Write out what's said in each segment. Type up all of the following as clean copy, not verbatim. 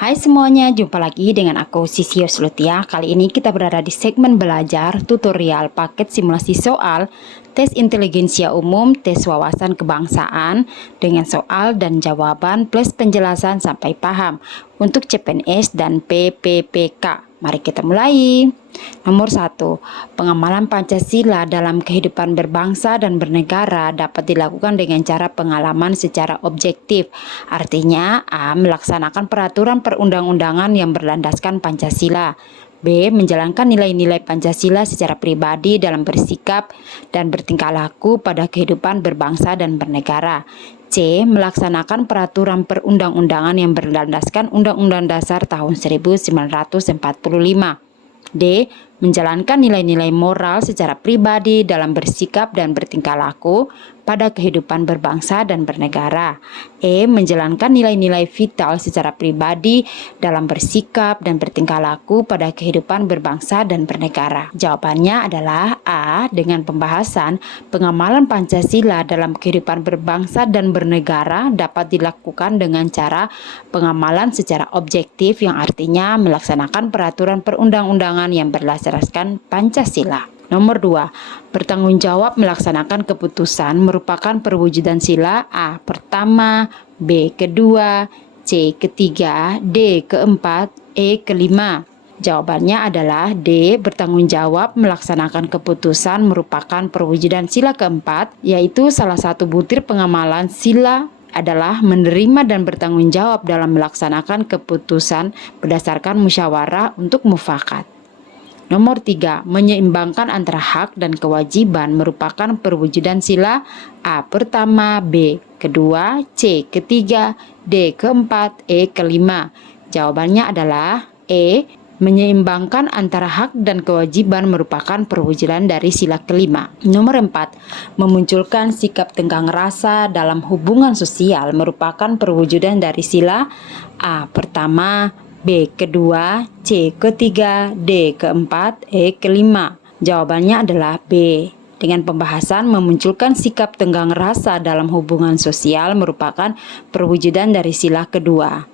Hai semuanya, jumpa lagi dengan aku Sisio Slutia. Kali ini kita berada di segmen belajar tutorial paket simulasi soal tes inteligensia umum, tes wawasan kebangsaan dengan soal dan jawaban plus penjelasan sampai paham untuk CPNS dan PPPK. Mari kita mulai. Nomor 1. Pengamalan Pancasila dalam kehidupan berbangsa dan bernegara dapat dilakukan dengan cara pengalaman secara objektif. Artinya, A. Melaksanakan peraturan perundang-undangan yang berlandaskan Pancasila. B. Menjalankan nilai-nilai Pancasila secara pribadi dalam bersikap dan bertingkah laku pada kehidupan berbangsa dan bernegara. C. Melaksanakan peraturan perundang-undangan yang berlandaskan Undang-Undang Dasar tahun 1945. D. Menjalankan nilai-nilai moral secara pribadi dalam bersikap dan bertingkah laku pada kehidupan berbangsa dan bernegara. E. Menjalankan nilai-nilai vital secara pribadi dalam bersikap dan bertingkah laku pada kehidupan berbangsa dan bernegara. Jawabannya adalah A. Dengan pembahasan pengamalan Pancasila dalam kehidupan berbangsa dan bernegara dapat dilakukan dengan cara pengamalan secara objektif, yang artinya melaksanakan peraturan perundang-undangan yang berlandaskan Pancasila. Nomor 2. Bertanggung jawab melaksanakan keputusan merupakan perwujudan sila A. Pertama, B. Kedua, C. Ketiga, D. Keempat, E. Kelima. Jawabannya adalah D. Bertanggung jawab melaksanakan keputusan merupakan perwujudan sila keempat, yaitu salah satu butir pengamalan sila adalah menerima dan bertanggung jawab dalam melaksanakan keputusan berdasarkan musyawarah untuk mufakat. Nomor 3. Menyeimbangkan antara hak dan kewajiban merupakan perwujudan sila A. Pertama, B. Kedua, C. Ketiga, D. Keempat, E. Kelima. Jawabannya adalah E. Menyeimbangkan antara hak dan kewajiban merupakan perwujudan dari sila kelima. Nomor 4. Memunculkan sikap tenggang rasa dalam hubungan sosial merupakan perwujudan dari sila A. Pertama, B. Kedua, C. Ketiga, D. Keempat, E. Kelima. Jawabannya adalah B. Dengan pembahasan memunculkan sikap tenggang rasa dalam hubungan sosial merupakan perwujudan dari sila kedua.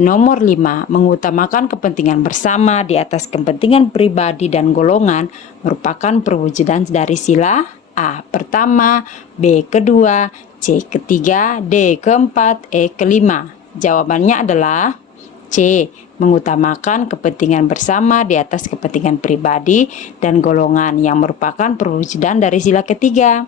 Nomor 5. Mengutamakan kepentingan bersama di atas kepentingan pribadi dan golongan merupakan perwujudan dari sila A. Pertama, B. Kedua, C. Ketiga, D. Keempat, E. Kelima. Jawabannya adalah C. Mengutamakan kepentingan bersama di atas kepentingan pribadi dan golongan yang merupakan perwujudan dari sila ketiga.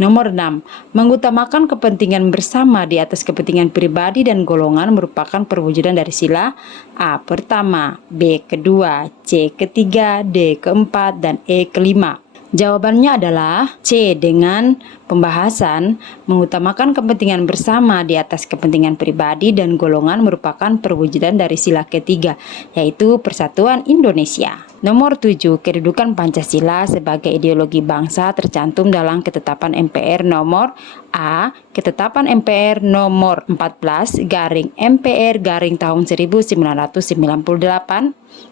Nomor 6. Mengutamakan kepentingan bersama di atas kepentingan pribadi dan golongan merupakan perwujudan dari sila A. Pertama, B. Kedua, C. Ketiga, D. Keempat, dan E. Kelima. Jawabannya adalah C. Dengan pembahasan mengutamakan kepentingan bersama di atas kepentingan pribadi dan golongan merupakan perwujudan dari sila ketiga, yaitu Persatuan Indonesia. Nomor 7. Kedudukan Pancasila sebagai ideologi bangsa tercantum dalam Ketetapan MPR nomor A. Ketetapan MPR nomor 14 garing MPR garing tahun 1998.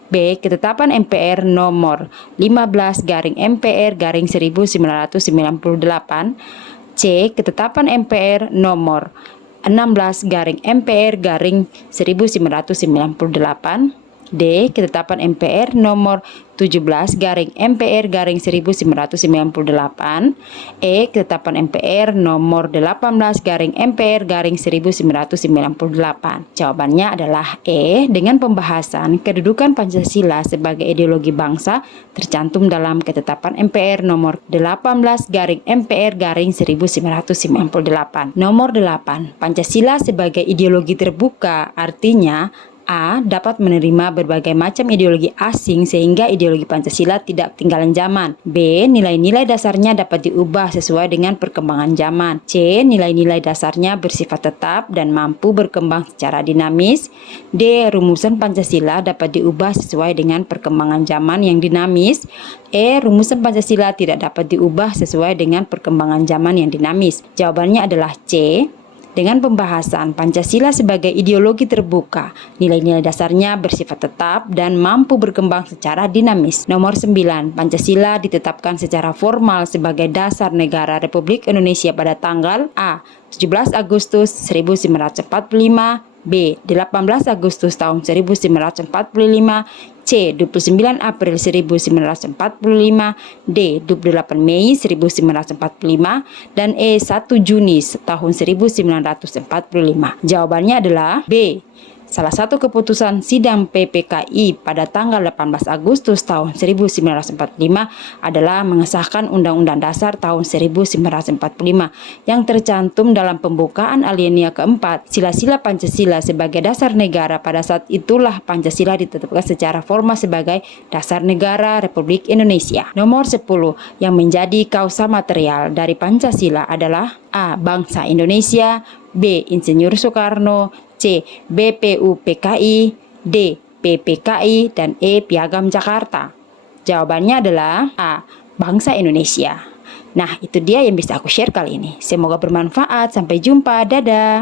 B. Ketetapan MPR nomor 15 garing MPR garing 1998. C. Ketetapan MPR nomor 16 garing MPR garing 1998. D. Ketetapan MPR nomor 17 garing MPR garing 1998. E. Ketetapan MPR nomor 18 garing MPR garing 1998. Jawabannya adalah E. Dengan pembahasan kedudukan Pancasila sebagai ideologi bangsa tercantum dalam Ketetapan MPR nomor 18 garing MPR garing 1998. Nomor 8. Pancasila sebagai ideologi terbuka artinya A. Dapat menerima berbagai macam ideologi asing sehingga ideologi Pancasila tidak ketinggalan zaman. B. Nilai-nilai dasarnya dapat diubah sesuai dengan perkembangan zaman. C. Nilai-nilai dasarnya bersifat tetap dan mampu berkembang secara dinamis. D. Rumusan Pancasila dapat diubah sesuai dengan perkembangan zaman yang dinamis. E. Rumusan Pancasila tidak dapat diubah sesuai dengan perkembangan zaman yang dinamis. Jawabannya adalah C. Dengan pembahasan Pancasila sebagai ideologi terbuka, nilai-nilai dasarnya bersifat tetap dan mampu berkembang secara dinamis. Nomor 9. Pancasila ditetapkan secara formal sebagai dasar negara Republik Indonesia pada tanggal A. 17 Agustus 1945, B. 18 Agustus tahun 1945, C. 29 April 1945, D. 28 Mei 1945, dan E. 1 Juni tahun 1945. Jawabannya adalah B. Salah satu keputusan sidang PPKI pada tanggal 18 Agustus tahun 1945 adalah mengesahkan Undang-Undang Dasar tahun 1945 yang tercantum dalam pembukaan alinea keempat sila-sila Pancasila sebagai dasar negara. Pada saat itulah Pancasila ditetapkan secara formal sebagai dasar negara Republik Indonesia. Nomor 10 yang menjadi kausa material dari Pancasila adalah A. Bangsa Indonesia, B. Insinyur Soekarno, C. BPUPKI, D. PPKI, dan E. Piagam Jakarta. Jawabannya adalah A. Bangsa Indonesia. Nah, itu dia yang bisa aku share kali ini. Semoga bermanfaat. Sampai jumpa. Dadah.